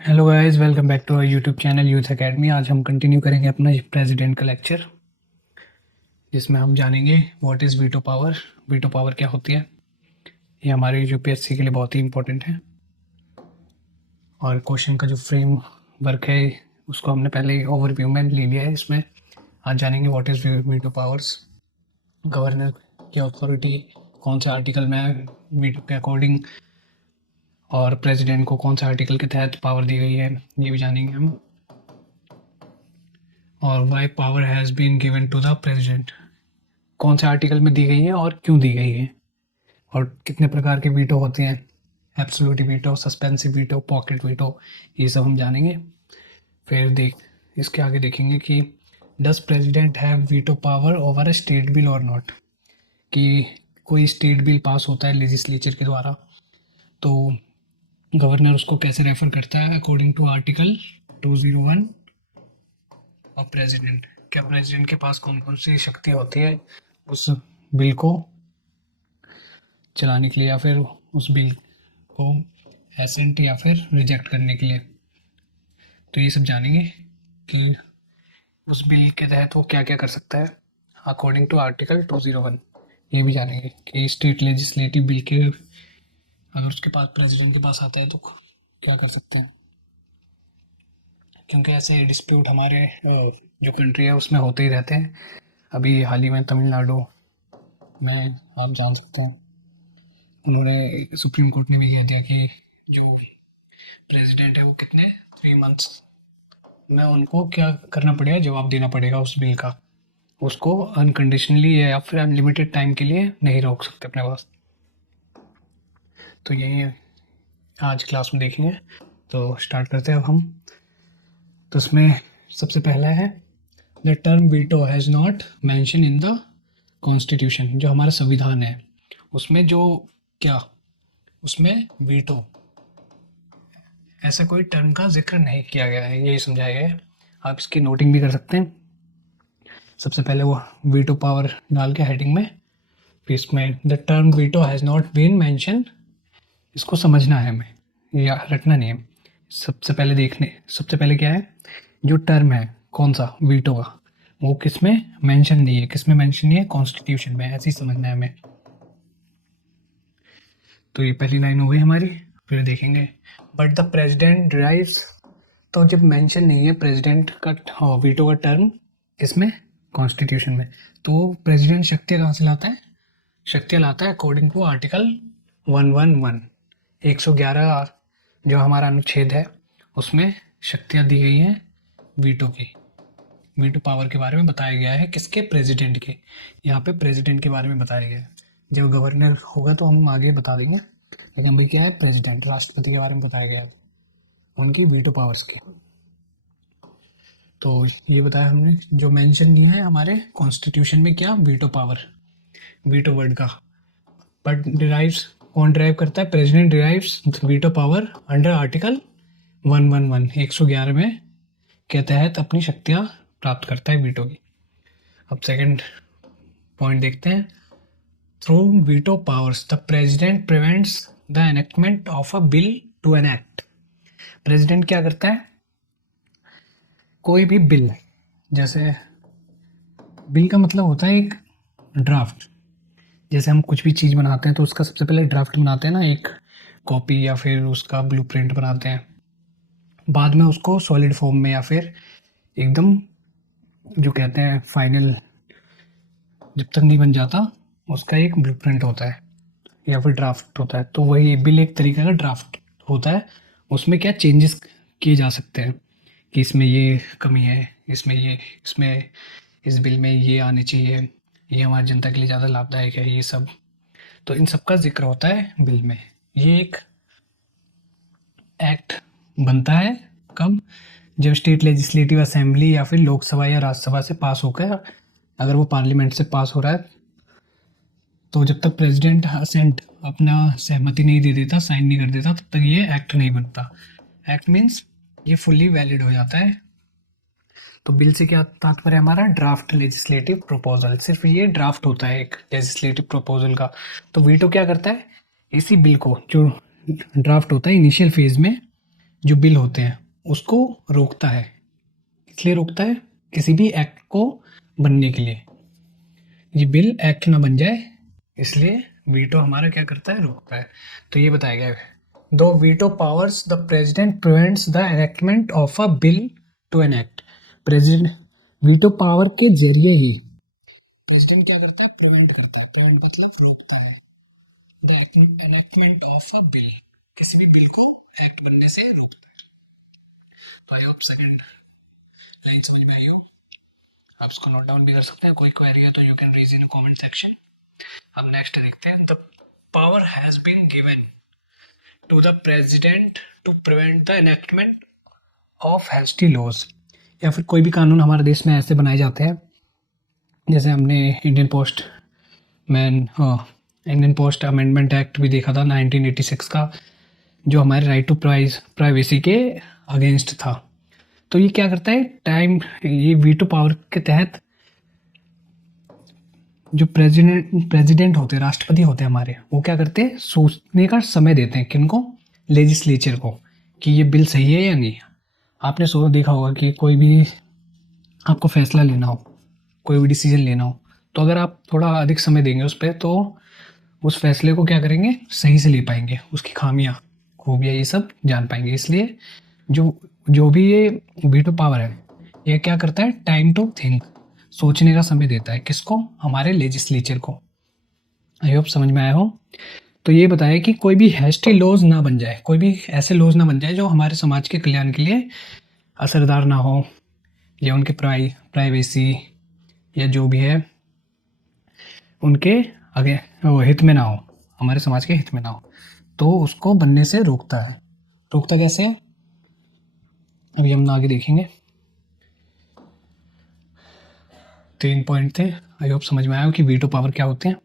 Hello guys, welcome back to our YouTube channel youth academy. आज हम continue करेंगे अपना प्रेसिडेंट का लेक्चर, जिसमें हम जानेंगे what is veto power. Veto power क्या होती है, ये हमारे यूपीएससी के लिए बहुत ही इंपॉर्टेंट है। और क्वेश्चन का जो फ्रेम वर्क है उसको हमने पहले ओवरव्यू में ले लिया है। इसमें आज जानेंगे what is veto powers, governor की अथॉरिटी कौन से आर्टिकल में है वीटो के अकॉर्डिंग, और प्रेसिडेंट को कौन से आर्टिकल के तहत पावर दी गई है ये भी जानेंगे हम। और why power has been given to the president, कौन से आर्टिकल में दी गई है और क्यों दी गई है, और कितने प्रकार के वीटो होते हैं, absolute veto, suspensive veto, pocket veto, ये सब हम जानेंगे। फिर इसके आगे देखेंगे कि does president have veto power over a state bill और नॉट, कि कोई स्टेट बिल पास होता है लेजिस्लेचर के द्वारा तो गवर्नर उसको कैसे रेफर करता है अकॉर्डिंग टू आर्टिकल 201 और प्रेसिडेंट। क्या प्रेसिडेंट के पास कौन कौन सी शक्ति होती है उस बिल को चलाने के लिए, या फिर उस बिल को एसेंट या फिर रिजेक्ट करने के लिए। तो ये सब जानेंगे कि उस बिल के तहत वो क्या क्या कर सकता है अकॉर्डिंग टू आर्टिकल 201। ये भी जानेंगे कि स्टेट लेजिस्लेटिव बिल के अगर उसके पास प्रेसिडेंट के पास आता है तो क्या कर सकते हैं, क्योंकि ऐसे डिस्प्यूट हमारे जो कंट्री है उसमें होते ही रहते हैं। अभी हाल ही में तमिलनाडु में आप जान सकते हैं, उन्होंने सुप्रीम कोर्ट ने भी कह दिया कि जो प्रेसिडेंट है वो कितने 3 मंथ्स में उनको क्या करना पड़ेगा, जवाब देना पड़ेगा उस बिल का। उसको अनकंडीशनली या फिर अनलिमिटेड टाइम के लिए नहीं रोक सकते अपने पास। तो यही आज क्लास में देखेंगे। तो स्टार्ट करते हैं अब हम। तो इसमें सबसे पहला है the term veto has not mention in the constitution, जो हमारा संविधान है उसमें जो क्या उसमें वीटो ऐसा कोई टर्म का जिक्र नहीं किया गया है, यही समझाया गया है। आप इसकी नोटिंग भी कर सकते हैं। सबसे पहले वो वीटो पावर डाल के हेडिंग में, फिर इसमें the term veto has not been mention, इसको समझना है हमें या रटना नहीं है। सबसे पहले क्या है, जो टर्म है कौन सा वीटो का वो किस में मेंशन नहीं है, किस में मेंशन नहीं है, कॉन्स्टिट्यूशन में, ऐसे ही समझना है हमें। तो ये पहली लाइन हो गई हमारी। फिर देखेंगे बट द प्रेसिडेंट डिराइव्स, तो जब मेंशन नहीं है प्रेसिडेंट का वीटो का टर्म किसमें, कॉन्स्टिट्यूशन में, तो प्रेसिडेंट शक्तियाँ कहाँ से लाता है, शक्तियाँ लाता है अकॉर्डिंग टू आर्टिकल 111 111 जो हमारा अनुच्छेद है उसमें शक्तियाँ दी गई हैं वीटो की। वीटो पावर के बारे में बताया गया है किसके, प्रेसिडेंट के। यहाँ पे प्रेसिडेंट के बारे में बताया गया है, जब गवर्नर होगा तो हम आगे बता देंगे, लेकिन भाई क्या है, प्रेसिडेंट राष्ट्रपति के बारे में बताया गया है उनकी वीटो पावर्स के। तो ये बताया हमने, जो मेंशन नहीं है हमारे कॉन्स्टिट्यूशन में क्या, वीटो पावर, वीटो वर्ड का। बट डिराइव्स, कौन ड्राइव करता है, president derives veto power under article 111 111 में के तहत अपनी शक्तियाँ प्राप्त करता है वीटो की। अब सेकंड पॉइंट देखते हैं, through veto powers the president prevents the enactment of a bill to an act. President क्या करता है, कोई भी बिल, जैसे बिल का मतलब होता है एक ड्राफ्ट, जैसे हम कुछ भी चीज़ बनाते हैं तो उसका सबसे पहले ड्राफ्ट बनाते हैं ना, एक कॉपी या फिर उसका ब्लूप्रिंट बनाते हैं, बाद में उसको सॉलिड फॉर्म में या फिर एकदम जो कहते हैं फाइनल जब तक नहीं बन जाता उसका एक ब्लूप्रिंट होता है या फिर ड्राफ्ट होता है। तो वही बिल एक तरीके का ड्राफ्ट होता है, उसमें क्या चेंजेस किए जा सकते हैं कि इसमें ये कमी है, इसमें इस बिल में ये आने चाहिए, ये हमारी जनता के लिए ज़्यादा लाभदायक है, ये सब। तो इन सब का जिक्र होता है बिल में। ये एक एक्ट बनता है कब, जब स्टेट लेजिस्लेटिव असेंबली या फिर लोकसभा या राज्यसभा से पास होकर, अगर वो पार्लियामेंट से पास हो रहा है तो जब तक प्रेसिडेंट असेंट अपना सहमति नहीं दे देता, साइन नहीं कर देता, तब तक ये एक्ट नहीं बनता। एक्ट मीन्स ये फुल्ली वैलिड हो जाता है। तो बिल से क्या तात्पर्य है हमारा, ड्राफ्ट लेजिस्लेटिव प्रपोजल, सिर्फ ये ड्राफ्ट होता है एक लेजिस्लेटिव प्रपोजल का। तो वीटो क्या करता है, इसी बिल को जो ड्राफ्ट होता है इनिशियल फेज में जो बिल होते हैं उसको रोकता है। इसलिए रोकता है किसी भी एक्ट को बनने के लिए, ये बिल एक्ट ना बन जाए, इसलिए वीटो हमारा क्या करता है, रोकता है। तो ये बताया गया है, दो veto powers the president prevents the enactment of a bill to an act. President veto power के जरिए ही प्रेसिडेंट क्या करता है, प्रिवेंट करता है। प्रिवेंट मतलब रोकता है the enactment of a bill, किसी भी बिल को एक्ट बनने से रोकता है। तो आई होप सेकंड लाइन समझ में आई हो। आप इसको नोट डाउन भी कर सकते हैं, कोई क्वेरी है तो you can raise in comment section. अब नेक्स्ट देखते हैं, the power has been given to the president to prevent the enactment of hasty laws. या फिर कोई भी कानून हमारे देश में ऐसे बनाए जाते हैं, जैसे हमने इंडियन पोस्ट अमेंडमेंट एक्ट भी देखा था 1986 का, जो हमारे राइट टू प्राइवेसी के अगेंस्ट था। तो ये क्या करता है, ये वीटो पावर के तहत जो प्रेसिडेंट होते हैं, राष्ट्रपति होते हैं हमारे, वो क्या करते हैं, सोचने का समय देते हैं किनको, लेजिस्लेचर को, कि ये बिल सही है या नहीं। आपने देखा होगा कि कोई भी आपको फैसला लेना हो, कोई भी डिसीजन लेना हो, तो अगर आप थोड़ा अधिक समय देंगे उस पर, तो उस फैसले को क्या करेंगे, सही से ले पाएंगे, उसकी खामियां खूबियाँ ये सब जान पाएंगे। इसलिए जो भी ये वीटो पावर है, ये क्या करता है, टाइम टू थिंक, सोचने का समय देता है, किसको, हमारे लेजिस्लेचर को। आई होप समझ में आया हो। तो ये बताया कि कोई भी हैस्टी लॉज ना बन जाए, कोई भी ऐसे लॉज ना बन जाए जो हमारे समाज के कल्याण के लिए असरदार ना हो, या उनके प्राइवेसी या जो भी है उनके आगे हित में ना हो, हमारे समाज के हित में ना हो, तो उसको बनने से रोकता है। रोकता कैसे, अभी हम आगे देखेंगे। 3 पॉइंट थे, आई होप समझ में आया कि वीटो पावर क्या होते हैं,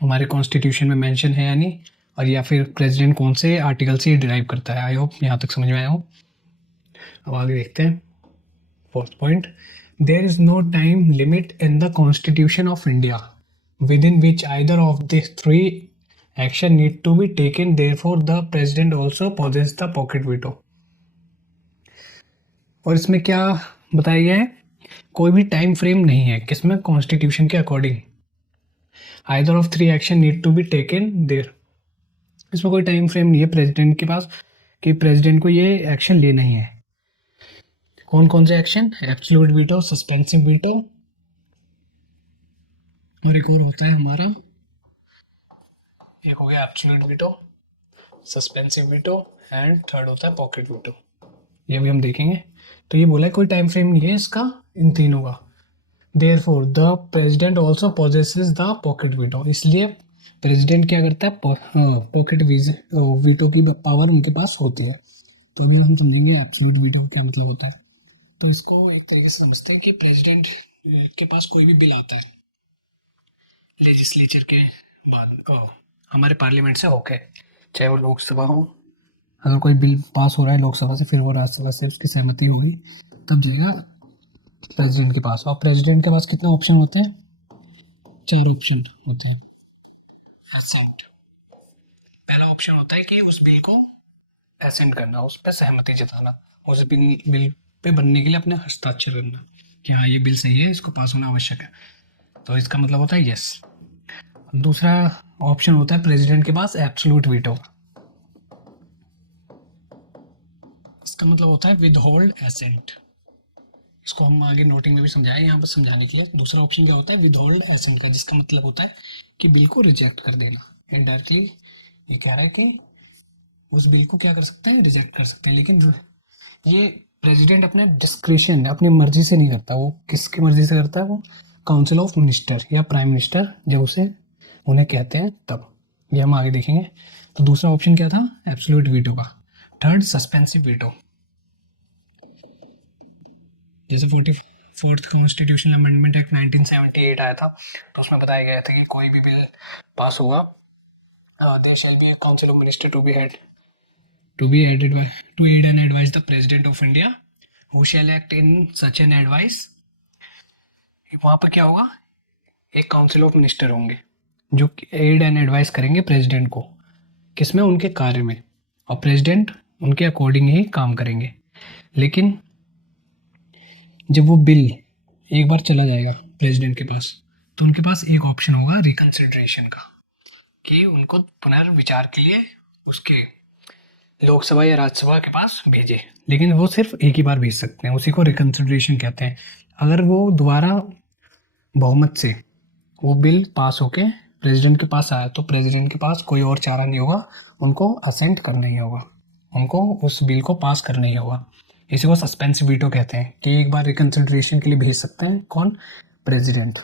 हमारे कॉन्स्टिट्यूशन में मेंशन है या नहीं, और या फिर प्रेसिडेंट कौन से आर्टिकल से डिराइव करता है। आई होप यहाँ तक समझ में आया हो। अब आगे देखते हैं 4th point, there is no time limit in the constitution of India within which either of these three action need to be taken, therefore the president also possesses the pocket veto। और इसमें क्या बताया गया है, कोई भी time frame नहीं है किसमें, कॉन्स्टिट्यूशन के according either of 3 action need to be taken there. इसमें कोई टाइम फ्रेम नहीं है प्रेसिडेंट के पास कि प्रेसिडेंट को ये एक्शन लेना ही है। कौन कौन से action, absolute veto, suspensive veto, और एक और होता है हमारा, एक हो गया absolute veto, suspensive veto, and third होता है पॉकेट वीटो। ये भी हम देखेंगे। तो ये बोला है कोई टाइम फ्रेम नहीं है इसका, इन तीनों का। Therefore the president also possesses the pocket veto, इसलिए प्रेसिडेंट क्या करता है, पॉकेट वीटो की पावर उनके पास होती है। तो अभी हम समझेंगे एब्सोल्यूट वीटो क्या मतलब होता है। तो इसको एक तरीके से समझते हैं कि प्रेसिडेंट के पास कोई भी बिल आता है लेजिस्लेचर के बाद, हमारे पार्लियामेंट से होके, चाहे वो लोकसभा हो, अगर कोई बिल पास हो रहा है लोकसभा से, फिर वो राज्यसभा से उसकी सहमति होगी, तब जाएगा प्रेसिडेंट के पास। और प्रेसिडेंट के पास कितने ऑप्शन होते हैं, 4 ऑप्शन होते हैं। एसेंट, पहला ऑप्शन होता है कि उस बिल को एसेंट करना, उस पर सहमति जताना, उस बिल पे बनने के लिए अपने हस्ताक्षर करना कि हाँ ये बिल सही है, इसको पास होना आवश्यक है। तो इसका मतलब होता है यस। दूसरा ऑप्शन होता है प्रेसिडेंट के पास एब्सोल्यूट वीटो, इसका मतलब होता है विद होल्ड एसेंट। इसको हम आगे नोटिंग में भी समझाएं, यहाँ पर समझाने के लिए। दूसरा ऑप्शन क्या होता है, विद होल्ड एसेंट का, जिसका मतलब होता है कि बिल को रिजेक्ट कर देना। इनडायरेक्टली ये कह रहा है कि उस बिल को क्या कर सकते हैं, रिजेक्ट कर सकते हैं। लेकिन ये प्रेसिडेंट अपने डिस्क्रिशन, अपनी मर्जी से नहीं करता, वो किसकी मर्जी से करता है, वो काउंसिल ऑफ मिनिस्टर या प्राइम मिनिस्टर जब उन्हें कहते हैं तब। ये हम आगे देखेंगे। तो दूसरा ऑप्शन क्या था, एब्सोल्यूट वीटो का। थर्ड सस्पेंसिव वीटो, जैसे 44th कॉन्स्टिट्यूशनल अमेंडमेंट एक्ट 1978 आया था, तो उसमें बताया गया था कि कोई भी बिल पास होगा, there shall be a council of minister to be aided by to aid and advise the president of India who shall act in such an advice। वहाँ पर क्या होगा, एक काउंसिल ऑफ मिनिस्टर होंगे जो add and advice करेंगे president को, किसमें, उनके कार्य में। और प्रेसिडेंट उनके अकॉर्डिंग ही काम करेंगे। लेकिन जब वो बिल एक बार चला जाएगा प्रेसिडेंट के पास, तो उनके पास एक ऑप्शन होगा रिकंसिडरेशन का, कि उनको पुनर्विचार के लिए उसके लोकसभा या राज्यसभा के पास भेजे। लेकिन वो सिर्फ एक ही बार भेज सकते हैं, उसी को रिकंसिडरेशन कहते हैं। अगर वो दोबारा बहुमत से वो बिल पास होके प्रेसिडेंट के पास आया, तो प्रेसिडेंट के पास कोई और चारा नहीं होगा, उनको असेंट करना ही होगा, उनको उस बिल को पास करना ही होगा। इसी को सस्पेंसिव वीटो कहते हैं, कि एक बार रिकंसिडरेशन के लिए भेज सकते हैं कौन, प्रेसिडेंट।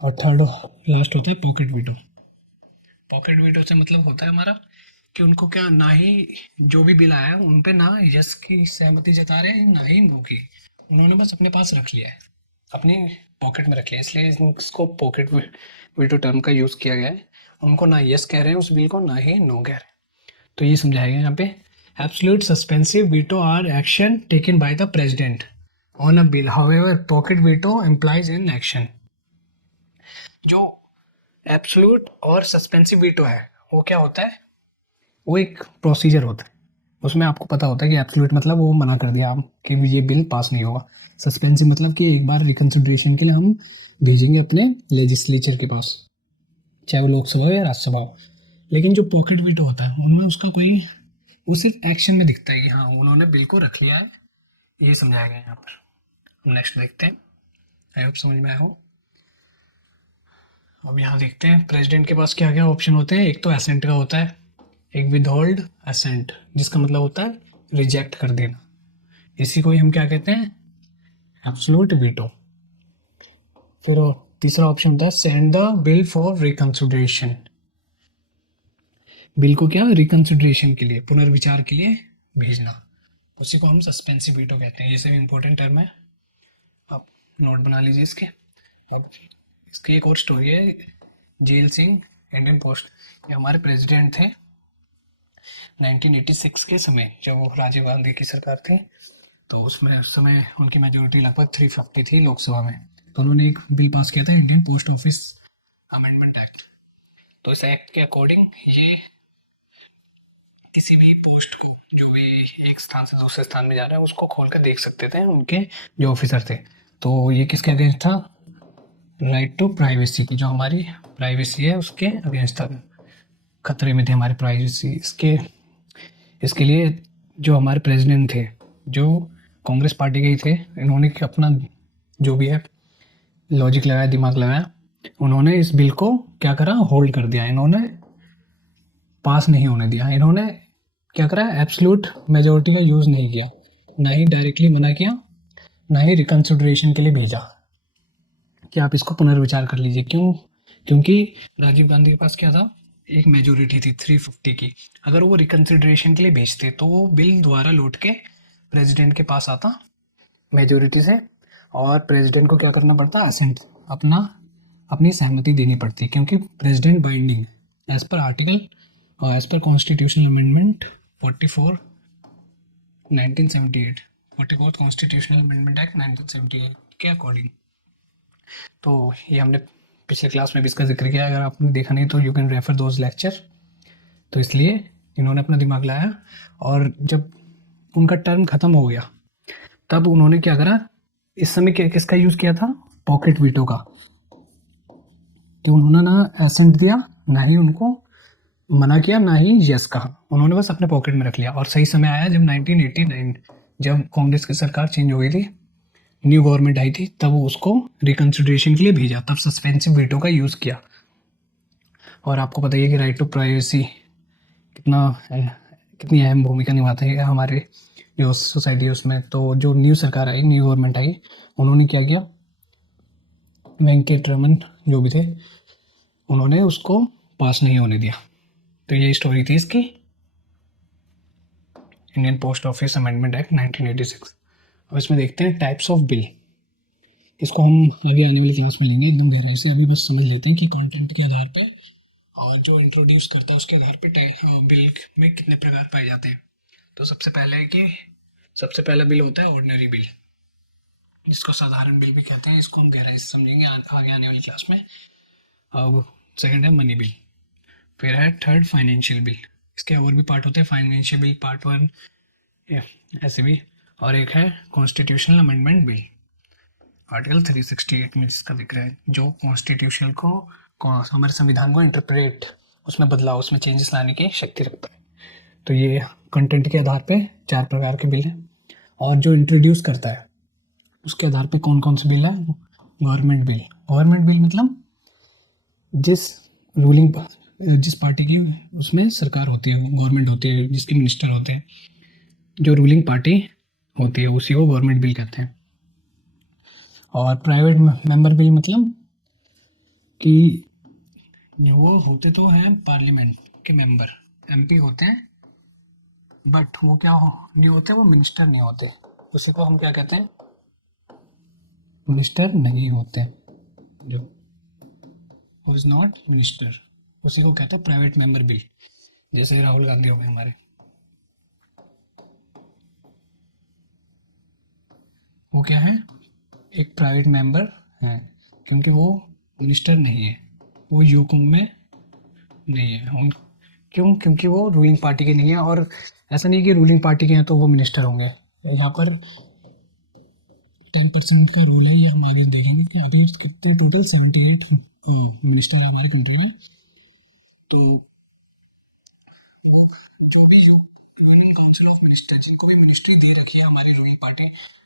और थर्ड लास्ट होता है पॉकेट वीटो। पॉकेट वीटो से मतलब होता है हमारा कि उनको क्या, ना ही जो भी बिल आया है उन पे ना यस की सहमति जता रहे हैं ना ही नो की, उन्होंने बस अपने पास रख लिया है, अपनी पॉकेट में रख लिया, इसलिए इसको पॉकेट वीटो टर्म का यूज़ किया गया है। उनको ना यस कह रहे हैं उस बिल को, ना ही नो कह रहे हैं। तो ये समझाया गया यहाँ पे, absolute suspensive veto are action taken by the president on a bill, however pocket veto implies inaction. जो एब्सोल्यूट और सस्पेंसिव वीटो है वो क्या होता है, वो एक प्रोसीजर होता है, उसमें आपको पता होता है कि एब्सोल्यूट मतलब वो मना कर दिया आप कि ये बिल पास नहीं होगा। सस्पेंसिव मतलब कि एक बार रिकंसिडरेशन के लिए हम भेजेंगे अपने लेजिस्लेचर के पास, चाहे वो लोकसभा हो या राज्यसभा हो। लेकिन जो पॉकेट वीटो होता है उनमें उसका कोई, वो सिर्फ एक्शन में दिखता है कि हाँ उन्होंने बिल को रख लिया है, ये समझाया गया यहाँ पर। हम नेक्स्ट देखते हैं, आई होप समझ में आया हो। अब यहाँ देखते हैं प्रेसिडेंट के पास क्या क्या ऑप्शन होते हैं। एक तो एसेंट का होता है, एक विदहोल्ड असेंट, जिसका मतलब होता है रिजेक्ट कर देना, इसी को ही हम क्या कहते हैं, एब्सोल्यूट वीटो। फिर और तीसरा ऑप्शन होता है send the bill for reconsideration, bill को क्या रिकंसिडरेशन के लिए, पुनर्विचार के लिए भेजना, उसी को हम सस्पेंसिव वीटो कहते हैं। ये सब इंपॉर्टेंट टर्म है, आप नोट बना लीजिए इसके। अब इसकी एक और स्टोरी है, जेल सिंह इंडियन पोस्ट। ये हमारे प्रेसिडेंट थे 1986 के समय, जब वो राजीव गांधी की सरकार थी, तो उसमें उस समय उनकी मेजोरिटी लगभग 350 थी लोकसभा में। तो उन्होंने एक बिल पास किया था, Indian post office amendment act. तो इस एक्ट के अकॉर्डिंग ये किसी भी पोस्ट को, जो भी एक स्थान से दूसरे स्थान में जा रहा है, उसको खोल कर देख सकते थे उनके जो ऑफिसर थे। तो ये किसके अगेंस्ट था, राइट टू प्राइवेसी की, जो हमारी प्राइवेसी है उसके अगेंस्ट था, खतरे में थे हमारी प्राइवेसी। इसके लिए जो हमारे प्रेसिडेंट थे, जो कांग्रेस पार्टी के ही थे, इन्होंने अपना जो भी है लॉजिक लगाया, दिमाग लगाया, उन्होंने इस बिल को क्या करा, होल्ड कर दिया, इन्होंने पास नहीं होने दिया। इन्होंने क्या करा, एब्सोल्यूट मेजोरिटी का यूज़ नहीं किया, ना ही डायरेक्टली मना किया, ना ही रिकंसिडरेशन के लिए भेजा कि आप इसको पुनर्विचार कर लीजिए। क्यों, क्योंकि राजीव गांधी के पास क्या था, एक मेजोरिटी थी 350 की। अगर वो रिकंसिडरेशन के लिए भेजते तो वो बिल दोबारा लौट के प्रेसिडेंट के पास आता मेजोरिटी से, और प्रेसिडेंट को क्या करना पड़ता, असेंट, अपनी सहमति देनी पड़ती, क्योंकि president binding as per article, as per constitutional amendment 44 1978, 44 constitutional amendment act 1978 के अकॉर्डिंग। तो ये हमने पिछले क्लास में भी इसका जिक्र किया, अगर आपने देखा नहीं तो you can refer those lecture. तो इसलिए इन्होंने अपना दिमाग लगाया, और जब उनका टर्म ख़त्म हो गया तब उन्होंने क्या करा, इस समय किसका यूज़ किया था, पॉकेट वीटो का। तो उन्होंने ना एसेंट दिया, ना ही उनको मना किया, ना ही यस कहा, उन्होंने बस अपने पॉकेट में रख लिया। और सही समय आया जब 1989, जब कांग्रेस की सरकार चेंज हो गई थी, न्यू गवर्नमेंट आई थी, तब उसको रिकंसिडरेशन के लिए भेजा, तब सस्पेंसिव वीटो का यूज़ किया। और आपको पता ही है कि राइट टू प्राइवेसी कितनी अहम भूमिका निभाते हैं हमारे जो सोसाइटी है उसमें। तो जो न्यू सरकार आई, न्यू गवर्नमेंट आई, उन्होंने क्या किया, वेंकट रमन जो भी थे, उन्होंने उसको पास नहीं होने दिया। तो ये स्टोरी थी इसकी, Indian post office amendment act 1986। अब इसमें देखते हैं टाइप्स ऑफ बिल। इसको हम आगे आने वाली क्लास में लेंगे एकदम गहराई से, अभी बस समझ लेते हैं कि कंटेंट के आधार पे और जो इंट्रोड्यूस करता है उसके आधार पे बिल में कितने प्रकार पाए जाते हैं। तो सबसे पहला बिल होता है ऑर्डिनरी बिल, जिसको साधारण बिल भी कहते हैं। इसको हम गहराई से समझेंगे आगे आने वाली क्लास में। अब सेकंड है मनी बिल, फिर है थर्ड फाइनेंशियल बिल, इसके और भी पार्ट होते हैं, फाइनेंशियल बिल पार्ट 1 ऐसे भी। और एक है कॉन्स्टिट्यूशनल अमेंडमेंट बिल, आर्टिकल 368 में जिसका जिक्र है, जो कॉन्स्टिट्यूशन को हमारे संविधान को इंटरप्रेट, उसमें बदलाव, उसमें चेंजेस लाने की शक्ति रखता है। तो ये कंटेंट के आधार पे 4 प्रकार के बिल हैं। और जो इंट्रोड्यूस करता है उसके आधार पे कौन कौन से बिल है, गवर्नमेंट बिल। गवर्नमेंट बिल मतलब जिस पार्टी की उसमें सरकार होती है, गवर्नमेंट होती है, जिसके मिनिस्टर होते हैं, जो रूलिंग पार्टी होती है, उसी को गवर्नमेंट बिल कहते हैं। और प्राइवेट मेंबर बिल मतलब कि वो होते तो हैं पार्लियामेंट के मेंबर, एमपी होते हैं, बट वो क्या नहीं होते, वो मिनिस्टर नहीं होते, उसी को हम क्या कहते हैं, मिनिस्टर नहीं होते, जो हु इज नॉट मिनिस्टर, उसी को कहते हैं प्राइवेट मेंबर बिल। जैसे राहुल गांधी हो गए हमारे, वो क्या है, एक प्राइवेट मेंबर है, क्योंकि वो मिनिस्टर नहीं है, वो यूकुम में नहीं है। क्यों? क्योंकि वो रूलिंग पार्टी के नहीं है। और ऐसा नहीं कि रूलिंग पार्टी के हैं तो वो मिनिस्टर होंगे। यहाँ पर 10% का रूल है, ये हमारे देखेंगे कि अभी कितने टोटल 78 मिनिस्टर है हमारे कंट्री में। तो जो भी यूनियन काउंसिल ऑफ मिनिस्टर, जिनको भी मिनिस्ट्री दे रखी है हमारी रूलिंग पार्टी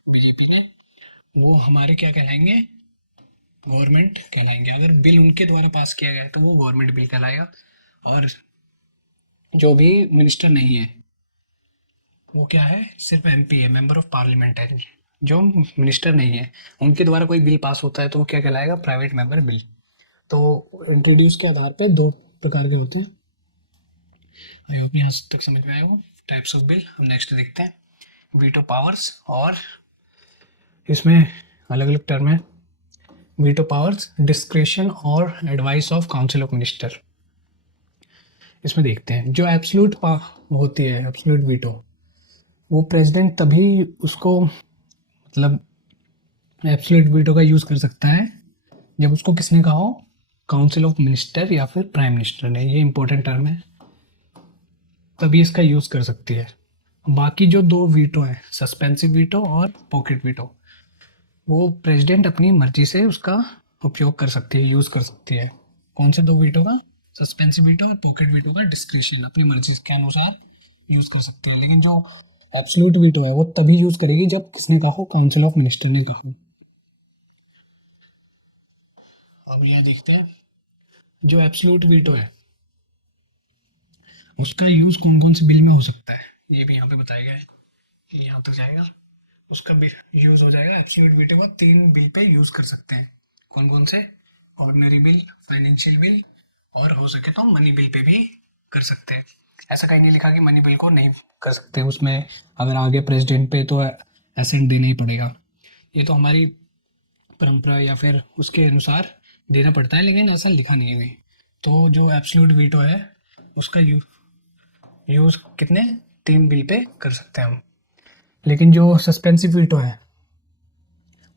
बीजेपी ने, वो हमारे क्या कहलाएंगे, गवर्नमेंट कहलाएंगे। अगर बिल उनके द्वारा पास किया गया तो वो गवर्नमेंट बिल कहलाएगा। और जो भी मिनिस्टर नहीं है वो क्या है, सिर्फ एमपी है, मेंबर ऑफ पार्लियामेंट है। जो मिनिस्टर नहीं है उनके द्वारा कोई बिल पास होता है तो वो क्या कहलाएगा, प्राइवेट मेंबर बिल। तो इंट्रोड्यूस के आधार पे 2 प्रकार के होते हैं। आई होप यहाँ तक समझ में आया हो टाइप्स ऑफ बिल। हम नेक्स्ट देखते हैं वीटो पावर्स, और इसमें अलग अलग टर्म है। वीटो पावर्स, डिस्क्रेशन और advice of council of minister. इसमें देखते हैं जो एब्सोल्यूट होती है, एब्सोल्यूट वीटो, वो प्रेसिडेंट तभी उसको मतलब एब्सोल्यूट वीटो का यूज़ कर सकता है जब उसको किसने कहा हो, काउंसिल ऑफ मिनिस्टर या फिर प्राइम मिनिस्टर ने। ये इंपॉर्टेंट टर्म है, तभी इसका यूज़ कर सकती है। बाकी जो 2 वीटो है, सस्पेंसिव वीटो और पॉकेट वीटो, वो प्रेसिडेंट अपनी मर्जी से उसका उपयोग कर सकती है, यूज़ कर सकती है। कौन से 2 वीटो का, सस्पेंसिव वीटो और पॉकेट वीटो का डिस्क्रिशन, अपनी मर्जी के अनुसार यूज़ कर सकती है। लेकिन जो एब्सोल्यूट वीटो है वो तभी यूज़ करेगी जब किसने कहा हो, काउंसिल ऑफ मिनिस्टर ने कहा हो। अब यह देखते हैं जो एब्सोल्यूट वीटो है उसका यूज़ कौन कौन से बिल में हो सकता है, ये भी यहाँ पे बताया गया है। ये यहाँ तक जाएगा, उसका यूज़ हो जाएगा। एब्सोल्यूट वीटो को 3 बिल पे यूज़ कर सकते हैं। कौन कौन से, ऑर्डिनरी बिल, फाइनेंशियल बिल, और हो सके तो मनी बिल पे भी कर सकते हैं। ऐसा कहीं नहीं लिखा कि मनी बिल को नहीं कर सकते, उसमें अगर आगे प्रेसिडेंट पे तो एसेंट देना ही पड़ेगा। ये तो हमारी परंपरा या फिर उसके अनुसार देना पड़ता है, लेकिन ऐसा लिखा नहीं है कहीं। तो जो एब्सोल्यूट वीटो है उसका यूज़ कितने, 3 बिल पे कर सकते हैं हम। लेकिन जो सस्पेंसिव वीटो है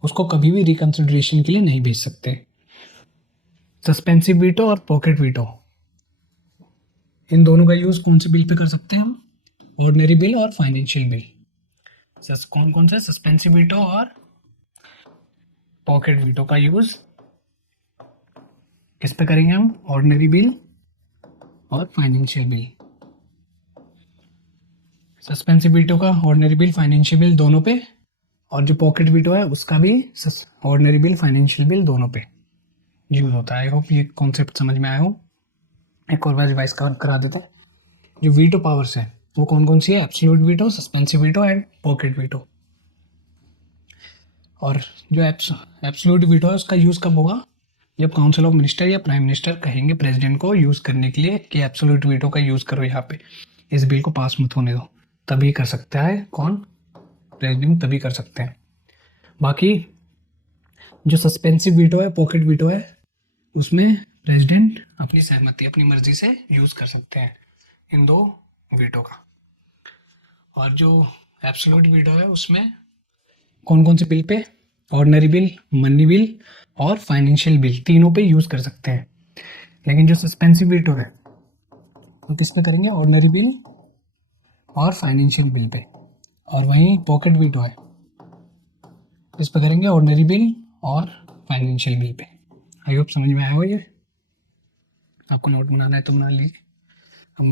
उसको कभी भी रिकंसिडरेशन के लिए नहीं भेज सकते। सस्पेंसिव वीटो और पॉकेट वीटो, इन दोनों का यूज़ कौन से बिल पे कर सकते हैं हम, ऑर्डिनरी बिल और फाइनेंशियल बिल। कौन कौन से, सस्पेंसिव वीटो और पॉकेट वीटो का यूज़ किस पे करेंगे हम, ऑर्डिनरी बिल और फाइनेंशियल बिल। सस्पेंसिव वीटो का ऑर्डिनरी बिल, फाइनेंशियल बिल दोनों पे, और जो पॉकेट वीटो है उसका भी ऑर्डिनरी बिल, फाइनेंशियल बिल दोनों पे यूज़ होता है। आई होप ये कॉन्सेप्ट समझ में आया हो। एक और बार रिवाइज करा देते हैं। जो वीटो पावर्स है वो कौन कौन सी है, absolute veto, suspensive veto and pocket veto. और जो एब्सोल्यूट वीटो है उसका यूज़ कब होगा, जब काउंसिल ऑफ मिनिस्टर या प्राइम मिनिस्टर कहेंगे प्रेसिडेंट को यूज़ करने के लिए कि एब्सोल्यूट वीटो का यूज़ करो, यहाँ पे इस बिल को पास मत होने दो, तभी कर सकता है कौन, प्रेसिडेंट, तभी कर सकते हैं। बाकी जो सस्पेंसिव वीटो है, पॉकेट वीटो है, उसमें प्रेसिडेंट अपनी सहमति, अपनी मर्जी से यूज़ कर सकते हैं इन 2 वीटो का। और जो एब्सोल्यूट वीटो है उसमें कौन कौन से bill pay, ordinary bill, money bill और फाइनेंशियल बिल, तीनों पे यूज़ कर सकते हैं। लेकिन जो सस्पेंसिव वीटो है तो किस पे करेंगे? ऑर्डिनरी बिल और फाइनेंशियल बिल पे। और वहीं पॉकेट वीटो है, इस पे करेंगे ऑर्डिनरी बिल और financial bill pay. I hope समझ में आया हो ये। आपको नोट बनाना है तो बना लीजिए। हम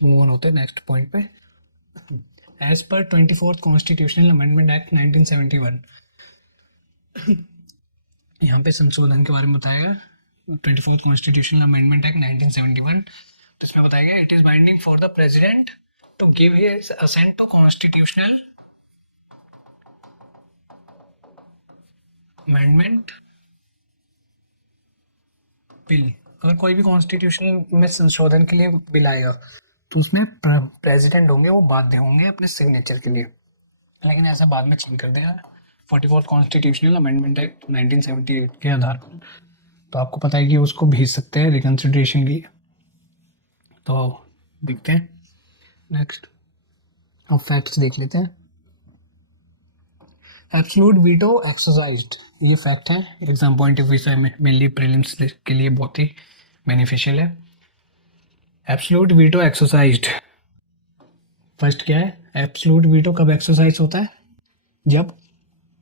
मूव ऑन होते हैं नेक्स्ट पॉइंट पे। As per 24th constitutional amendment act 1971, यहाँ पे संशोधन के बारे में बताया गया। 24th कॉन्स्टिट्यूशनल अमेंडमेंट एक्ट 1971, तो इसमें बताया गया it is binding for the president to give his assent to constitutional amendment bill. अगर कोई भी कॉन्स्टिट्यूशन में संशोधन के लिए बिल आएगा तो उसमें प्रेसिडेंट होंगे, वो बाध्य होंगे अपने सिग्नेचर के लिए। लेकिन ऐसा बाद में चेंज कर दिया 44th कॉन्स्टिट्यूशनल अमेंडमेंट एक्ट 1978 के आधार पर। तो आपको पता है कि उसको भेज सकते हैं रिकन्सिडरेशन के लिए। तो देखते हैं नेक्स्ट, अब फैक्ट्स देख लेते हैं। एब्सोल्यूट वीटो एक्सरसाइज्ड, ये फैक्ट है एग्जाम पॉइंट ऑफ व्यू से मेनली प्रीलिम्स के लिए बहुत ही बेनिफिशियल है। एब्सोल्यूट वीटो एक्सरसाइज्ड, फर्स्ट क्या है? एब्सोल्यूट वीटो कब एक्सरसाइज होता है? जब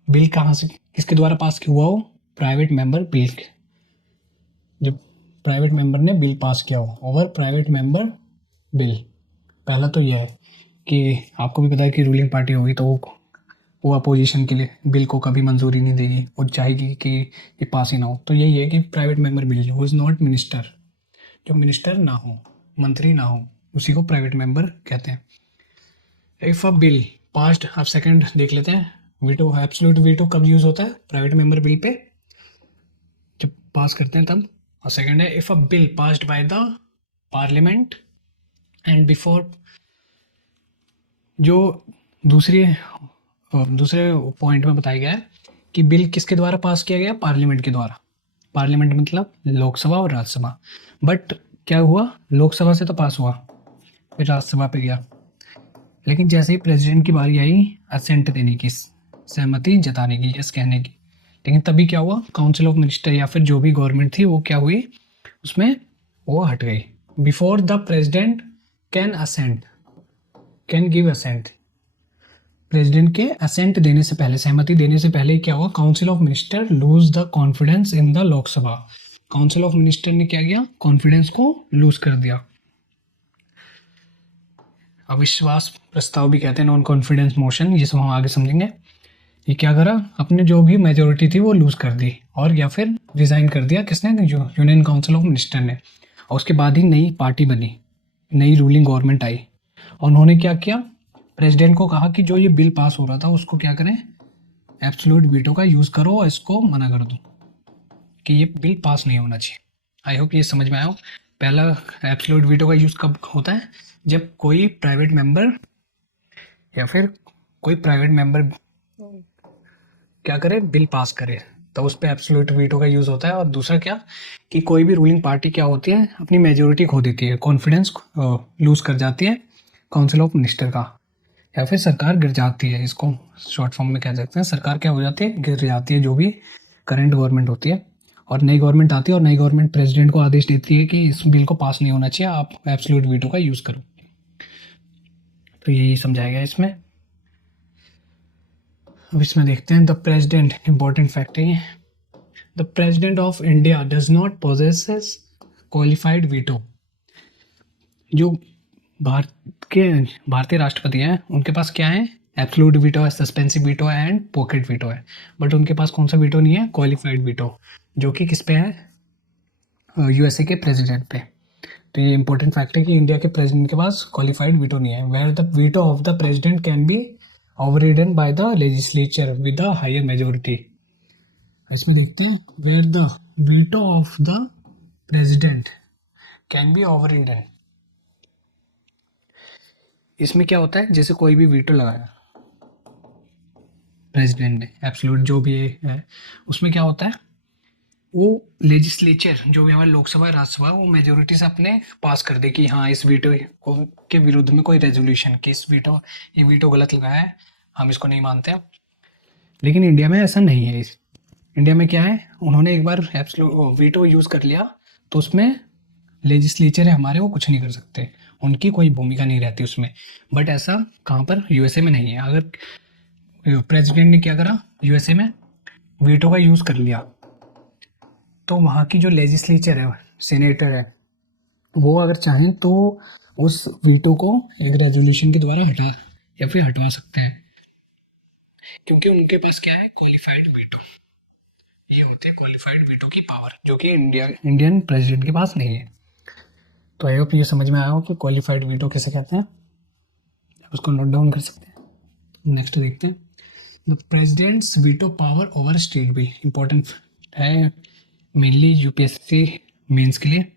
बिल कहाँ से, किसके द्वारा पास हुआ हो? प्राइवेट मेंबर बिल के, जब प्राइवेट मेंबर ने बिल पास किया हो, ओवर प्राइवेट मेंबर बिल। पहला तो यह है कि आपको भी पता है कि रूलिंग पार्टी होगी तो वो अपोजिशन के लिए बिल को कभी मंजूरी नहीं देगी, वो चाहेगी कि ये पास ही ना हो। तो यही है कि private member bill who is not minister, जो मिनिस्टर ना हो, मंत्री ना हो, उसी को प्राइवेट मेंबर कहते हैं। इफ अ बिल पास्ड, अब सेकंड देख लेते हैं। वीटो, एब्सोल्यूट वीटो कब यूज होता है? प्राइवेट मेंबर बिल पे जब पास करते हैं तब। और सेकंड है if a bill passed by the parliament and before, जो दूसरे पॉइंट में बताया गया है कि बिल किसके द्वारा पास किया गया? पार्लियामेंट के द्वारा। पार्लियामेंट मतलब लोकसभा और राज्यसभा। बट क्या हुआ? लोकसभा से तो पास हुआ, फिर राज्यसभा पे गया। लेकिन जैसे ही प्रेसिडेंट की बारी आई असेंट देने की, सहमति जताने की, यस कहने की, लेकिन तभी क्या हुआ? काउंसिल ऑफ मिनिस्टर या फिर जो भी गवर्नमेंट थी वो क्या हुई? उसमें वो हट गई। Before the president can assent, can give assent, president के असेंट देने से पहले, सहमति देने से पहले क्या हुआ? Council of minister lose the confidence in the Lok Sabha. Council of minister ने क्या किया? कॉन्फिडेंस को लूज कर दिया। अविश्वास प्रस्ताव भी कहते हैं, नॉन कॉन्फिडेंस मोशन, ये सब हम आगे समझेंगे। ये क्या करा? अपने जो भी मेजोरिटी थी वो लूज कर दी, और या फिर रिजाइन कर दिया। किसने? जो यूनियन काउंसिल ऑफ मिनिस्टर ने। और उसके बाद ही नई पार्टी बनी, नई रूलिंग गवर्नमेंट आई, और उन्होंने क्या किया? प्रेसिडेंट को कहा कि जो ये बिल पास हो रहा था उसको क्या करें? एब्सोल्यूट वीटो का यूज़ करो और इसको मना कर दो कि ये बिल पास नहीं होना चाहिए। आई होप ये समझ में आया हो। पहला एब्सोल्यूट वीटो का यूज़ कब होता है? जब कोई प्राइवेट मेंबर या फिर कोई प्राइवेट मेंबर क्या करे? बिल पास करे, तो उस पर एब्सोल्यूट वीटो का यूज़ होता है। और दूसरा क्या कि कोई भी रूलिंग पार्टी क्या होती है? अपनी मेजोरिटी खो देती है, कॉन्फिडेंस लूज कर जाती है काउंसिल ऑफ मिनिस्टर का, या फिर सरकार गिर जाती है। इसको शॉर्ट फॉर्म में कह सकते हैं, सरकार क्या हो जाती है? गिर जाती है, जो भी करंट गवर्नमेंट होती है। और नई गवर्नमेंट आती है, और नई गवर्नमेंट प्रेसिडेंट को आदेश देती है कि इस बिल को पास नहीं होना चाहिए, आप एब्सोल्यूट वीटो का यूज़ करो। तो यही समझाया गया इसमें। अब इसमें देखते हैं द प्रेसिडेंट, इंपॉर्टेंट फैक्ट है। The president of India does not possesses qualified veto. जो भारतीय राष्ट्रपति हैं उनके पास क्या है? एब्सोल्यूट वीटो है, सस्पेंसिव वीटो है एंड पॉकेट वीटो है। बट उनके पास कौन सा वीटो नहीं है? क्वालिफाइड वीटो, जो कि किस पे है? यूएसए के प्रेसिडेंट पे। तो ये इंपॉर्टेंट फैक्ट है कि इंडिया के प्रेसिडेंट के पास क्वालिफाइड वीटो नहीं है। Where the veto of the president can be overridden by the legislature with a higher majority. इसमें देखते हैं where the veto of the president can be overridden. इसमें क्या होता है? जैसे कोई भी वीटो लगाया प्रेसिडेंट ने, एब्सोल्यूट जो भी है, उसमें क्या होता है? वो लेजिस्लेचर, जो भी हमारे लोकसभा राज्यसभा, वो मेजोरिटी से अपने पास कर दे कि हाँ इस वीटो के विरुद्ध में कोई रेजोल्यूशन कि ये वीटो गलत लगाया है, हम इसको नहीं मानते हैं। लेकिन इंडिया में ऐसा नहीं है। इंडिया में क्या है? उन्होंने एक बार एब्सोल्यूट वीटो यूज़ कर लिया तो उसमें लेजिस्लेचर है हमारे, वो कुछ नहीं कर सकते। उनकी कोई भूमिका नहीं रहती उसमें। बट ऐसा कहाँ पर, यूएसए में नहीं है। अगर प्रेसिडेंट ने क्या करा, यूएसए में वीटो का यूज़ कर लिया, तो वहाँ की जो लेजिस्लेचर है, सीनेटर है, वो अगर चाहें तो उस वीटो को एक रेजोल्यूशन के द्वारा हटा या फिर हटवा सकते हैं, क्योंकि उनके पास क्या है, क्वालिफाइड वीटो। ये होती है क्वालिफाइड वीटो की पावर, जो कि इंडियन प्रेसिडेंट के पास नहीं है। तो आई होप ये समझ में आया हो कि क्वालिफाइड वीटो किसे कहते हैं, आप उसको नोट डाउन कर सकते हैं। नेक्स्ट देखते हैं, the president's veto power over state bill. Important है मेनली यूपीएससी मेंस के लिए।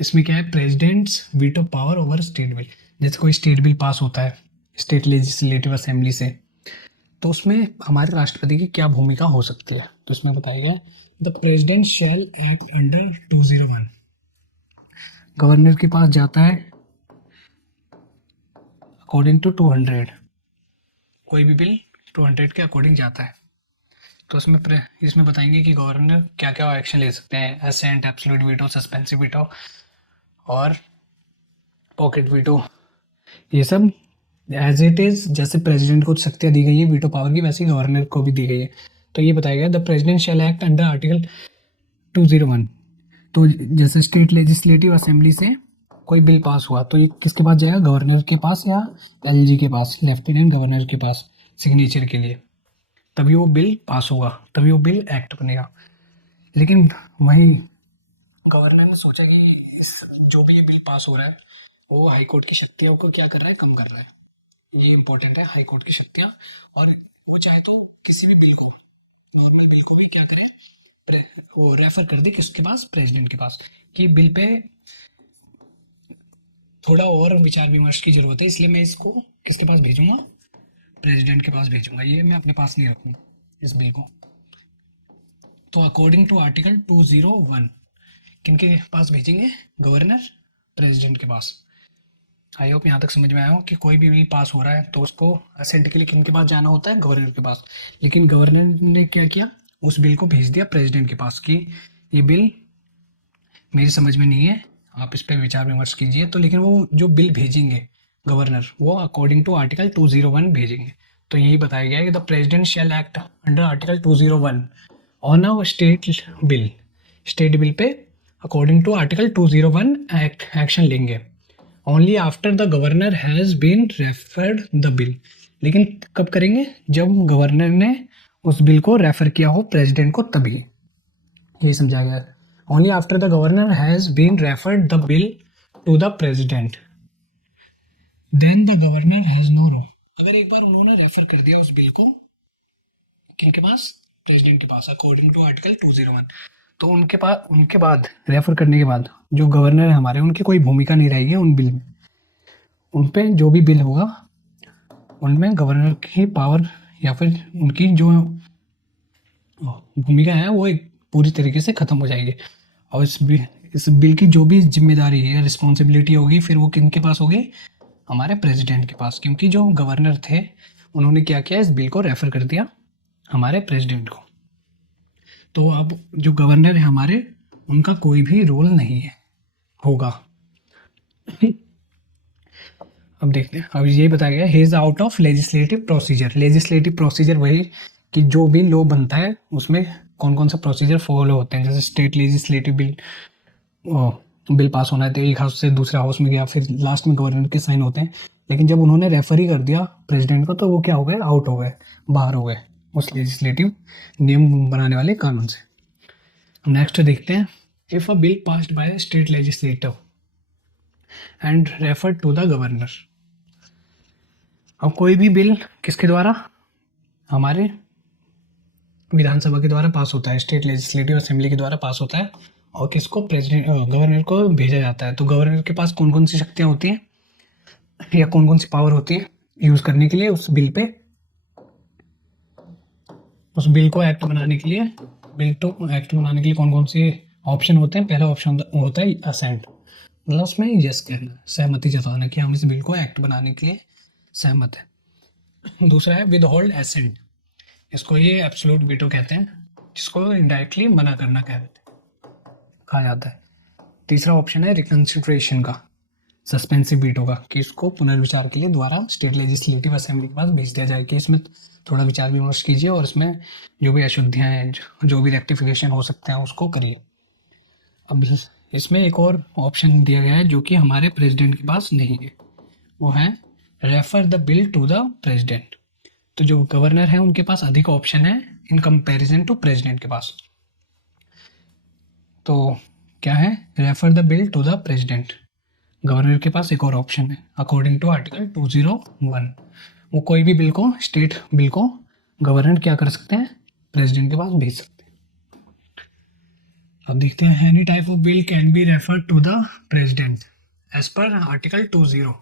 इसमें क्या है, president's veto power over state bill. जैसे कोई स्टेट बिल पास होता है स्टेट लेजिस्लेटिव असेंबली से, तो उसमें हमारे राष्ट्रपति की क्या भूमिका हो सकती है। तो इसमें बताया गया है, the president shall act under 201। Governor के पास जाता है अकॉर्डिंग टू 200, कोई भी बिल 200 के अकॉर्डिंग जाता है। तो इसमें बताएंगे कि गवर्नर क्या क्या एक्शन ले सकते हैं, assent, absolute veto, suspensive veto और पॉकेट वीटो। ये सब एज इट इज, जैसे प्रेसिडेंट को शक्तियाँ दी गई है वीटो पावर की, वैसे ही गवर्नर को भी दी गई है। तो ये बताया गया, the president shall act under article 201। तो जैसे स्टेट लेजिस्लेटिव असेंबली से कोई बिल पास हुआ, तो ये किसके पास जाएगा, गवर्नर के पास या एलजी के पास, लेफ्टिनेंट गवर्नर के पास सिग्नेचर के लिए। तभी वो बिल पास होगा, तभी वो बिल एक्ट बनेगा। लेकिन वहीं गवर्नर ने सोचा कि इस जो भी ये बिल पास हो रहा है, वो हाई कोर्ट की शक्तियों को क्या कर रहा है, कम कर रहा है। ये इंपॉर्टेंट है, हाई कोर्ट की शक्तियाँ। और वो चाहे तो किसी भी बिल को, नॉर्मल बिल को भी क्या करे, वो रेफर कर दे किसके पास, प्रेसिडेंट के पास, कि बिल पे थोड़ा और विचार विमर्श की जरूरत है, इसलिए मैं इसको किसके पास भेजूंगा, प्रेसिडेंट के पास भेजूंगा, ये मैं अपने पास नहीं रखूंगा इस बिल को। तो अकॉर्डिंग टू आर्टिकल 201 किनके पास भेजेंगे, गवर्नर, प्रेसिडेंट के पास। आई होप यहाँ तक समझ में आया हो कि कोई भी बिल पास हो रहा है तो उसको असेंट के लिए किन के पास जाना होता है, गवर्नर के पास। लेकिन गवर्नर ने क्या किया, उस बिल को भेज दिया प्रेसिडेंट के पास कि ये बिल मेरी समझ में नहीं है, आप इस पर विचार विमर्श कीजिए। तो लेकिन वो जो बिल भेजेंगे गवर्नर, वो अकॉर्डिंग टू आर्टिकल 201 भेजेंगे। तो यही बताया गया है कि the president shall act under article 201 on a state bill. State bill पे अकॉर्डिंग टू आर्टिकल 201 एक्शन लेंगे only after the governor has been referred the bill. लेकिन कब करेंगे, जब गवर्नर ने उस बिल को रेफर किया हो प्रेसिडेंट को, तभी। यही समझा गया, only after the governor has been referred the bill to the president then the governor has no role. अगर एक बार उन्होंने रेफर कर दिया उस बिल को किनके पास, प्रेसिडेंट के पास, अकॉर्डिंग टू आर्टिकल 201, तो उनके बाद रेफर करने के बाद जो गवर्नर है हमारे, उनकी कोई भूमिका नहीं रहेगी उन बिल में। उन पे जो भी बिल होगा उनमें गवर्नर की पावर या फिर उनकी जो भूमिका है वो एक पूरी तरीके से ख़त्म हो जाएगी। और इस बिल की जो भी जिम्मेदारी है, रिस्पॉन्सिबिलिटी होगी, फिर वो किन के पास होगी, हमारे प्रेसिडेंट के पास। क्योंकि जो गवर्नर थे उन्होंने क्या किया, इस बिल को रेफर कर दिया हमारे प्रेसिडेंट को। तो अब जो गवर्नर है हमारे, उनका कोई भी रोल नहीं है होगा। अब देखते हैं, अब ये बताया गया, he is out of legislative procedure. Legislative procedure वही कि जो भी लॉ बनता है उसमें कौन कौन सा प्रोसीजर फॉलो होते हैं। जैसे स्टेट लेजिस्लेटिव बिल पास होना है तो एक हाउस से दूसरे हाउस में गया, फिर लास्ट में गवर्नर के साइन होते हैं। लेकिन जब उन्होंने रेफर ही कर दिया प्रेसिडेंट को, तो वो क्या हो गए, आउट हो गए, बाहर हो गए उस लेजिस्लेटिव नियम बनाने वाले कानून से। नेक्स्ट देखते हैं, if a bill passed by state legislative and refer to the governor. अब कोई भी बिल किसके द्वारा, हमारे विधानसभा के द्वारा पास होता है, स्टेट लेजिस्लेटिव असेंबली के द्वारा पास होता है, और किसको, प्रेसिडेंट, गवर्नर को भेजा जाता है। तो गवर्नर के पास कौन कौन सी शक्तियाँ होती हैं या कौन कौन सी पावर होती है यूज़ करने के लिए उस बिल पे, उस बिल को एक्ट बनाने के लिए। बिल तो एक्ट बनाने के लिए कौन कौन से ऑप्शन होते हैं, पहला ऑप्शन होता है असेंट, मतलब उसमें यस कहना, सहमति जताना कि हम इस बिल को एक्ट बनाने के लिए सहमत है। दूसरा है विद होल्ड एसेंट, इसको ये एब्सोल्यूट वीटो कहते हैं, जिसको इनडायरेक्टली मना करना कहा जाता है। तीसरा ऑप्शन है रिकंसिडरेशन का, सस्पेंसिव वीटो का, कि इसको पुनर्विचार के लिए दोबारा स्टेट लेजिस्लेटिव असेंबली के पास भेज दिया जाए कि इसमें थोड़ा विचार विमर्श कीजिए और इसमें जो भी अशुद्धियाँ हैं, जो भी रेक्टिफिकेशन हो सकते हैं उसको करिए। अब इसमें एक और ऑप्शन दिया गया है जो कि हमारे प्रेसिडेंट के पास नहीं है, वो है refer the bill to the president. तो जो गवर्नर है उनके पास अधिक ऑप्शन है इन कंपैरिजन टू प्रेसिडेंट के पास। तो क्या है, refer the bill to the president. Governor के पास एक और ऑप्शन है अकॉर्डिंग टू आर्टिकल 201, वो कोई भी बिल को, स्टेट बिल को गवर्नर क्या कर सकते हैं, प्रेसिडेंट के पास भेज सकते हैं। अब देखते हैं, any type of bill can be referred to the president as per article 20।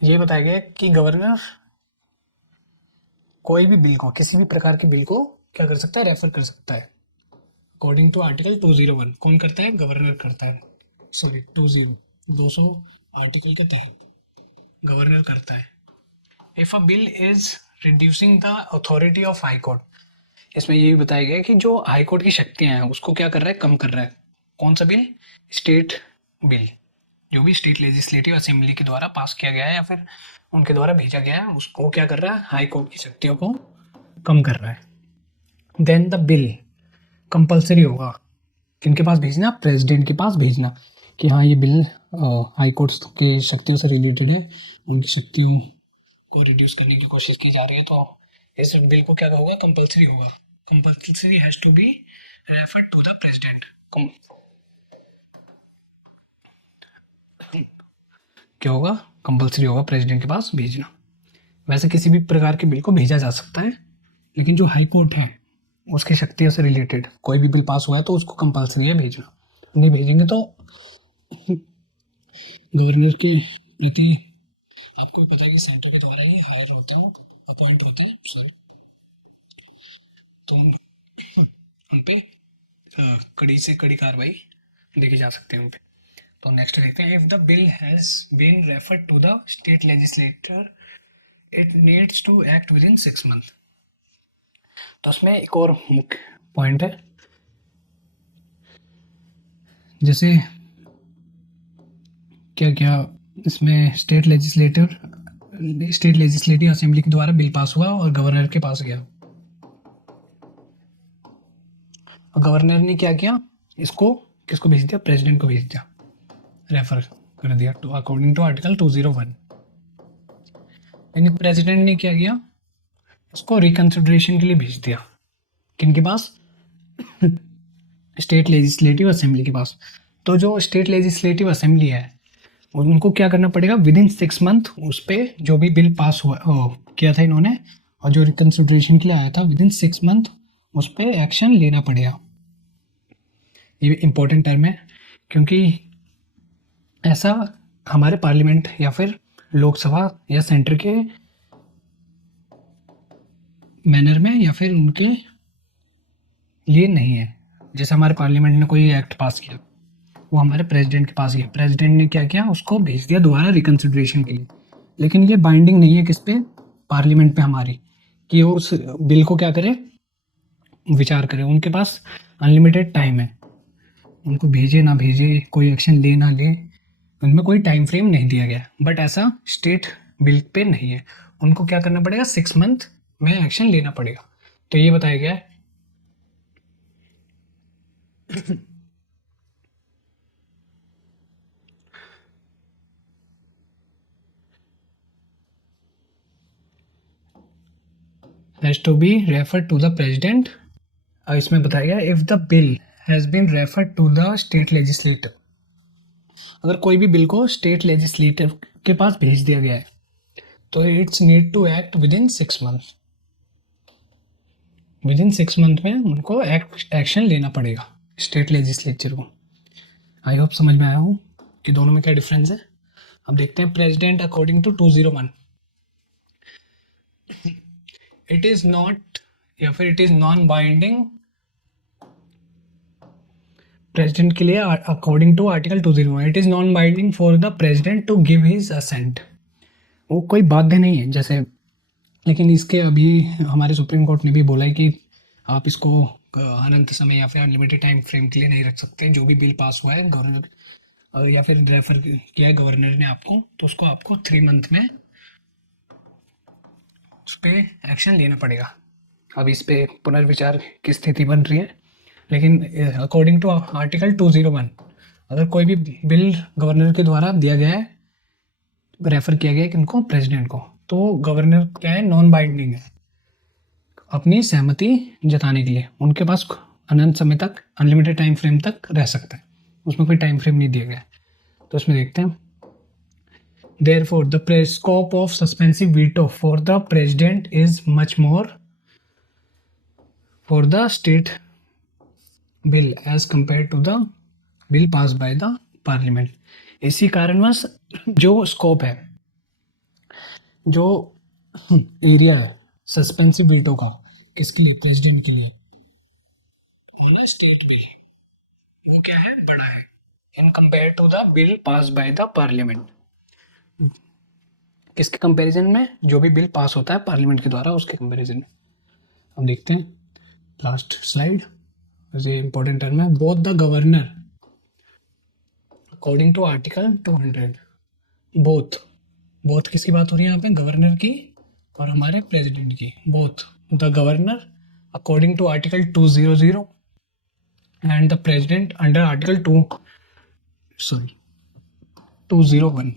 ये बताया गया कि गवर्नर कोई भी बिल को, किसी भी प्रकार के बिल को क्या कर सकता है, रेफर कर सकता है अकॉर्डिंग टू आर्टिकल 201। कौन करता है, गवर्नर करता है, सॉरी 200 आर्टिकल के तहत गवर्नर करता है। If a bill is reducing the authority of high court, इसमें ये भी बताया गया कि जो हाई कोर्ट की शक्तियां हैं उसको क्या कर रहा है, कम कर रहा है। कौन सा बिल, स्टेट बिल, जो भी स्टेट लेजिस्लेटिव असेंबली के द्वारा पास किया गया है या फिर उनके द्वारा भेजा गया है, उसको क्या कर रहा है, हाई कोर्ट की शक्तियों को कम कर रहा है। देन द बिल कंपल्सरी होगा, किनके पास भेजना, प्रेसिडेंट के पास भेजना, कि हाँ ये बिल हाई कोर्ट की शक्तियों से रिलेटेड है, उनकी शक्तियों को रिड्यूस करने की कोशिश की जा रही है, तो इस बिल को क्या होगा, कंपल्सरी होगा। Compulsory has to be referred to the president. क्या होगा, कंपल्सरी होगा प्रेसिडेंट के पास भेजना। वैसे किसी भी प्रकार के बिल को भेजा जा सकता है, लेकिन जो हाई कोर्ट है उसकी शक्तियों से रिलेटेड कोई भी बिल पास हुआ है तो उसको कंपल्सरी है भेजना। नहीं भेजेंगे तो गवर्नर के प्रति, आपको भी पता है कि सेंटर के द्वारा ही हायर होते हैं, अपॉइंट होते हैं, सॉरी, तो उन पे कड़ी से कड़ी कार्रवाई देखी जा सकती है उन पे। तो नेक्स्ट देखते हैं, if the bill has been referred to the state legislator it needs to act within 6 month. तो उसमें एक और मुख्य पॉइंट है, जैसे क्या क्या इसमें स्टेट लेजिस्लेटिव असेंबली के द्वारा बिल पास हुआ और गवर्नर के पास गया। गवर्नर ने क्या किया, इसको किसको भेज दिया, प्रेसिडेंट को भेज दिया, रेफर कर दिया टू अकॉर्डिंग टू आर्टिकल 201। लेकिन प्रेसिडेंट ने क्या किया, इसको रिकंसिडरेशन के लिए भेज दिया, किनके पास, स्टेट लेजिस्लेटिव असेंबली के पास। तो जो स्टेट लेजिस्लेटिव असेंबली है उनको क्या करना पड़ेगा, विद इन 6 मंथ उस पर जो भी बिल पास हुआ किया था इन्होंने और जो रिकंसिडरेशन के लिए आया था, विद इन 6 मंथ उस पर एक्शन लेना पड़ेगा। ये इंपॉर्टेंट टर्म है क्योंकि ऐसा हमारे पार्लियामेंट या फिर लोकसभा या सेंटर के मैनर में या फिर उनके लिए नहीं है। जैसे हमारे पार्लियामेंट ने कोई एक्ट पास किया, वो हमारे प्रेसिडेंट के पास गया, प्रेसिडेंट ने क्या किया, उसको भेज दिया दोबारा रिकंसिडरेशन के लिए, लेकिन ये बाइंडिंग नहीं है किस पे, पार्लियामेंट पे हमारी, कि वो उस बिल को क्या करे, विचार करे। उनके पास अनलिमिटेड टाइम है, उनको भेजे ना भेजे, कोई एक्शन ले ना ले, उनमें कोई टाइम फ्रेम नहीं दिया गया। बट ऐसा स्टेट बिल पे नहीं है, उनको क्या करना पड़ेगा, 6 मंथ में एक्शन लेना पड़ेगा। तो ये बताया गया है। Has to be referred to the president. इसमें बताया गया, if the bill has been referred to the state legislator, अगर कोई भी बिल को स्टेट लेजिस्लेटिव के पास भेज दिया गया है तो it's need to act within 6 month. Within 6 month में उनको एक्शन लेना पड़ेगा स्टेट लेजिस्लेचर को। आई होप समझ में आया हो कि दोनों में क्या डिफरेंस है। अब देखते हैं, president according to 201 it is not या फिर it is non binding president के लिए according to article 201 it is non binding for the president to give his assent. वो कोई बाध्य नहीं है जैसे, लेकिन इसके अभी हमारे सुप्रीम कोर्ट ने भी बोला है कि आप इसको अनंत समय या फिर अनलिमिटेड टाइम फ्रेम के लिए नहीं रख सकते। जो भी बिल पास हुआ है गवर्नर या फिर रेफर किया गवर्नर ने आपको, तो उसको आपको 3 मंथ में उस पर एक्शन लेना पड़ेगा। अब इस पे पुनर्विचार की स्थिति बन रही है, लेकिन अकॉर्डिंग टू आर्टिकल 201 अगर कोई भी बिल गवर्नर के द्वारा दिया गया है, रेफर किया गया है किनको, प्रेसिडेंट को, तो गवर्नर क्या है, नॉन बाइंडिंग है अपनी सहमति जताने के लिए। उनके पास अनंत समय तक, अनलिमिटेड टाइम फ्रेम तक रह सकता है, उसमें कोई टाइम फ्रेम नहीं दिया गया है। तो इसमें देखते हैं, therefore the scope of suspensive veto for the president is much more for the state bill as compared to the bill passed by the parliament। इसी कारणवश जो स्कोप है, जो एरिया है सस्पेंसिव वीटो का, इसके लिए प्रेसिडेंट के लिए और स्टेट बिल, वो क्या है, बड़ा है in compare to the bill pass by the parliament. किसके कंपैरिजन में, जो भी बिल पास होता है पार्लियामेंट के द्वारा, उसके कंपैरिजन में। हम देखते हैं लास्ट स्लाइड, ये इंपॉर्टेंट टर्म है, both the governor according to article 200, both किसकी बात हो रही है यहाँ पे, गवर्नर की और हमारे प्रेसिडेंट की। Both the governor according to article 200 and the president under article 201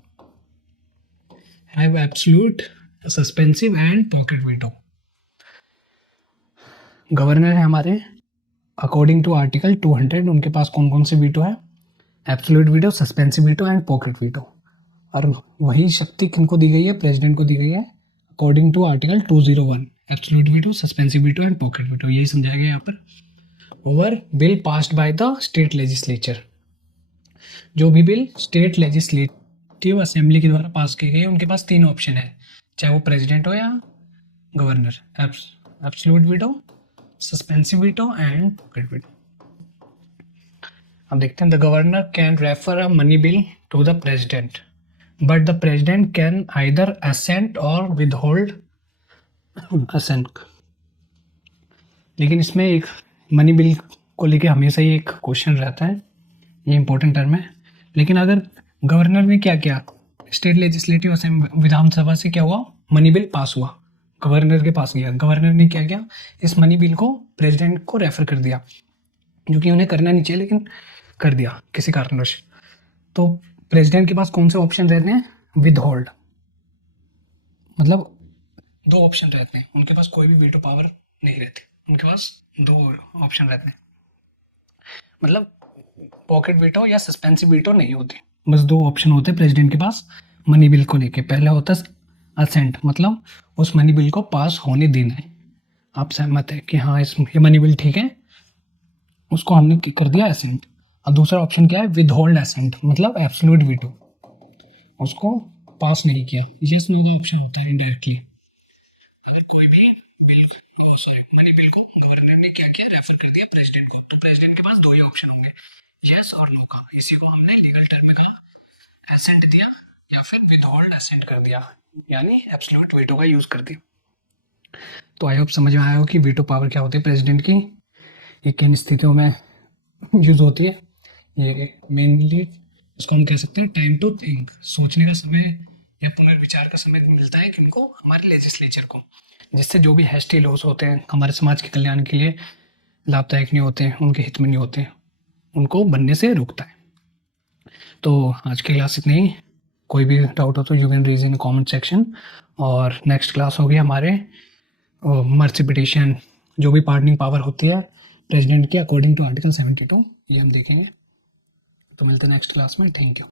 have absolute, suspensive and pocket veto। Governor है हमारे अकॉर्डिंग टू आर्टिकल 200, उनके पास कौन कौन से वीटो है, absolute veto, suspensive veto and pocket veto. और वही शक्ति किनको दी गई है, प्रेसिडेंट को दी गई है according to article 201, absolute veto, suspensive veto and pocket veto. यही समझाया गया यहाँ पर। Over bill passed by the state legislature, जो भी बिल स्टेट लेजिस्लेटिव असेंबली के द्वारा पास की गई है, उनके पास 3 ऑप्शन है, चाहे वो प्रेसिडेंट हो या governor, absolute veto, suspensive veto and pocket veto. अब देखते हैं, the governor can refer a money bill to the president, but the president can either assent और विदहोल्ड असेंट। लेकिन इसमें एक मनी बिल को लेके हमेशा ही एक क्वेश्चन रहता है, ये इंपॉर्टेंट टर्म है। लेकिन अगर गवर्नर ने क्या किया, स्टेट लेजिस्लेटिव असेंबली, विधानसभा से क्या हुआ, मनी बिल पास हुआ, गवर्नर के पास गया, गवर्नर ने क्या किया, इस मनी बिल को प्रेसिडेंट को रेफर कर दिया, जो कि उन्हें करना नहीं चाहिए लेकिन कर दिया किसी कारणवश। तो प्रेसिडेंट के पास कौन से ऑप्शन रहते हैं, विदहोल्ड, मतलब 2 ऑप्शन रहते हैं, उनके पास कोई भी वीटो पावर नहीं रहती, उनके पास 2 ऑप्शन रहते हैं, मतलब पॉकेट वीटो या सस्पेंसिव वीटो नहीं होती, बस 2 ऑप्शन होते हैं प्रेसिडेंट के पास मनी बिल को लेके। पहला होता है असेंट, मतलब उस मनी बिल को पास होने देना है, आप सहमत है कि हाँ ये मनी बिल ठीक है, उसको हमने कर दिया असेंट। और दूसरा ऑप्शन क्या है, विदहोल्ड असेंट, मतलब एब्सोल्यूट वीटो, उसको पास नहीं किया। यस नो का ऑप्शन होता है इनडायरेक्टली। अगर कोई भी बिल, मनी बिल को गवर्नर ने क्या किया, रेफर कर दिया प्रेसिडेंट को, तो प्रेसिडेंट के पास 2 ही ऑप्शन होंगे, यस और नो का। इसी को हमने लीगल टर्म में कहा एसेंट दिया या फिर विदहोल्ड असेंट कर दिया, यानी एब्सोल्यूट वीटो का यूज कर दिया। तो आई होप समझ में आया हो कि वीटो पावर क्या होती है प्रेसिडेंट की, ये किन स्थितियों में यूज होती है। ये मेनली इसको हम कह सकते हैं टाइम टू थिंक, सोचने का समय या पुनर्विचार का समय मिलता है किनको, हमारे लेजिस्लेचर को, जिससे जो भी हैस्टी लॉस होते हैं हमारे समाज के कल्याण के लिए लाभदायक नहीं होते हैं, उनके हित में नहीं होते हैं, उनको बनने से रोकता है। तो आज की क्लास इतनी ही, कोई भी डाउट हो तो you can raise in comment section. और नेक्स्ट क्लास होगी हमारे मर्सी पिटिशन, जो भी पार्डनिंग पावर होती है प्रेसिडेंट की अकॉर्डिंग टू आर्टिकल 72, ये हम देखेंगे। तो मिलते हैं नेक्स्ट क्लास में, थैंक यू।